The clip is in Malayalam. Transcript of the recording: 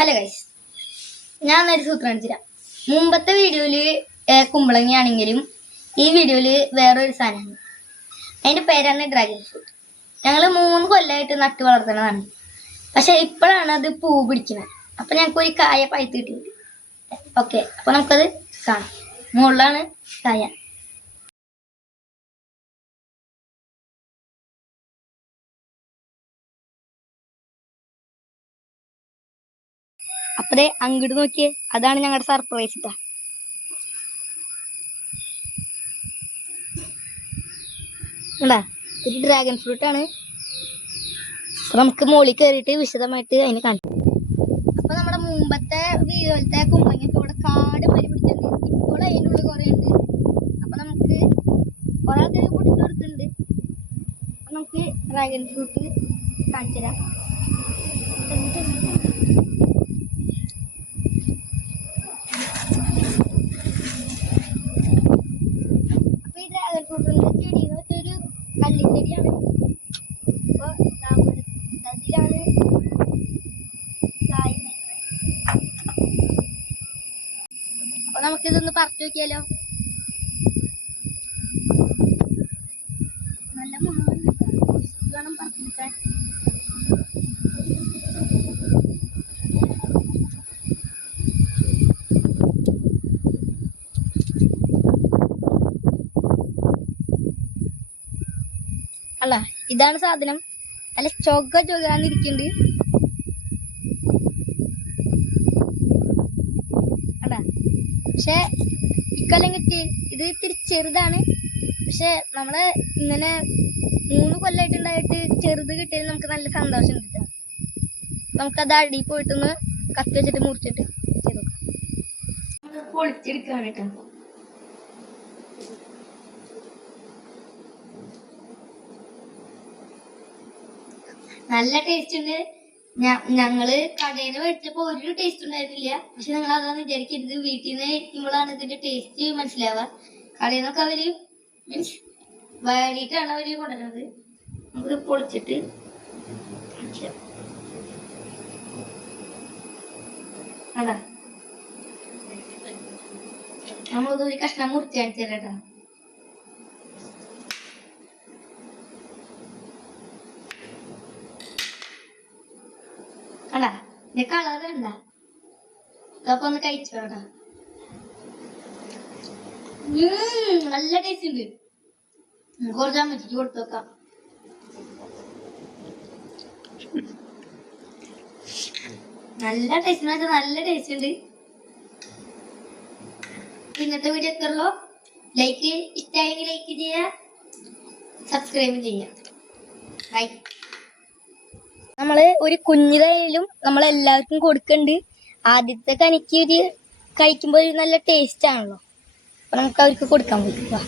ഹലോ ഗൈസ്, ഞാൻ നേരെ സൂത്രം കാണിച്ചുതരാം. മുമ്പത്തെ വീഡിയോയില് കുമ്പളങ്ങ ആണെങ്കിലും ഈ വീഡിയോയില് വേറൊരു സാധനമാണ്. അതിന്റെ പേരാണ് ഡ്രാഗൺ ഫ്രൂട്ട്. ഞങ്ങൾ 3 കൊല്ലമായിട്ട് നട്ടു വളർത്തുന്നതാണ്. പക്ഷെ ഇപ്പോഴാണ് അത് പൂ പിടിക്കുന്നത്. അപ്പൊ ഞങ്ങൾക്ക് ഒരു കായ പഴുത്ത് കിട്ടിയിട്ടുണ്ട്. ഓക്കെ, അപ്പൊ നമുക്കത് കാണാം. മുകളിലാണ് കായ. അപ്പതേ അങ്ങോട്ട് നോക്കിയേ, അതാണ് ഞങ്ങളുടെ സർപ്രൈസ് ഇട്ടാ. ഒരു ഡ്രാഗൺ ഫ്രൂട്ട് ആണ്. അപ്പൊ നമുക്ക് മുകളിൽ കയറിയിട്ട് വിശദമായിട്ട് അതിനെ കാണാം. അപ്പൊ നമ്മുടെ മുമ്പത്തെ വീഡിയോയിലത്തെ കുമ്പളങ്ങ ഇവിടെ കാട് മരി പിടിച്ചിട്ടുണ്ട്. ഇപ്പോൾ അതിൻ്റെ ഉള്ളിൽ കുറെ ഉണ്ട്. അപ്പൊ നമുക്ക് കുറെ ആൾക്കാർ പൊട്ടിച്ചു കൊടുക്കുന്നുണ്ട്. അപ്പൊ നമുക്ക് ഡ്രാഗൺ ഫ്രൂട്ട് കാണിച്ചു തരാം. ചെടി എന്ന് വെച്ചൊരു കള്ളിച്ചെടിയാണ്. അതിലാണ് അപ്പൊ നമുക്കിതൊന്ന് പറിച്ചു നോക്കിയാലോ. നല്ല വേണം പറിച്ചെടുക്കാൻ. അല്ല, ഇതാണ് സാധനം. നല്ല ചൊകാന്നിരിക്കുന്നുണ്ട്. അല്ല, പക്ഷെ ഇക്കൊല്ലെങ്കിൽ ഇത് ഇത്തിരി ചെറുതാണ്. പക്ഷെ നമ്മള് ഇങ്ങനെ 3 കൊല്ലമായിട്ടുണ്ടായിട്ട് ചെറുത് കിട്ടിയാൽ നമുക്ക് നല്ല സന്തോഷം കിട്ടാം. നമുക്കത് അടിയിൽ പോയിട്ടൊന്ന് കത്തി വെച്ചിട്ട് മുറിച്ചിട്ട് ചെയ്ത് നോക്കാം. പൊളിച്ചെടുക്കാണ് കേട്ടോ. നല്ല ടേസ്റ്റ് ഉണ്ട്. ഞങ്ങള് കടയിൽ നിന്ന് മേടിച്ചപ്പോ ഒരു ടേസ്റ്റ് ഉണ്ടായിരുന്നില്ല. പക്ഷെ ഞങ്ങൾ അതാണ് വിചാരിക്കരുത്, വീട്ടിൽ നിന്ന് കഴിക്കുമ്പോഴാണ് ഇതിന്റെ ടേസ്റ്റ് മനസ്സിലാവുക. കടയിൽ നിന്നൊക്കെ അവര് മീൻസ് വേണ്ടിയിട്ടാണ് അവര് കൊണ്ടുവരുന്നത്. നമുക്ക് പൊളിച്ചിട്ട് അതാ നമ്മളത് ഒരു കഷ്ണം മുറിച്ച് കാണിച്ചു തരാം. അല്ല, ഇതിന്റെ കളർ ഉണ്ട. അതൊക്കെ ഒന്ന് കഴിച്ചോടാ. നല്ല ടേസ്റ്റ് ഉണ്ട്. കുറച്ച് അമ്മച്ചിക്ക് കൊടുത്തു നോക്കാം. നല്ല ടേസ്റ്റ് എന്ന് വെച്ചാൽ നല്ല ടേസ്റ്റ് ഉണ്ട്. ഇന്നത്തെ വീഡിയോ എത്തുള്ളൂ. ലൈക്ക് ഇഷ്ടമായെങ്കിൽ ലൈക്ക് ചെയ്യുക, സബ്സ്ക്രൈബ് ചെയ്യുക. ബൈ. നമ്മള് ഒരു കുഞ്ഞിതായാലും നമ്മളെല്ലാവർക്കും കൊടുക്കണ്ട്. ആദ്യത്തെ കനിക്ക് കഴിക്കുമ്പോൾ ഒരു നല്ല ടേസ്റ്റ് ആണല്ലോ. അപ്പൊ നമുക്ക് അവർക്ക് കൊടുക്കാൻ പറ്റുക.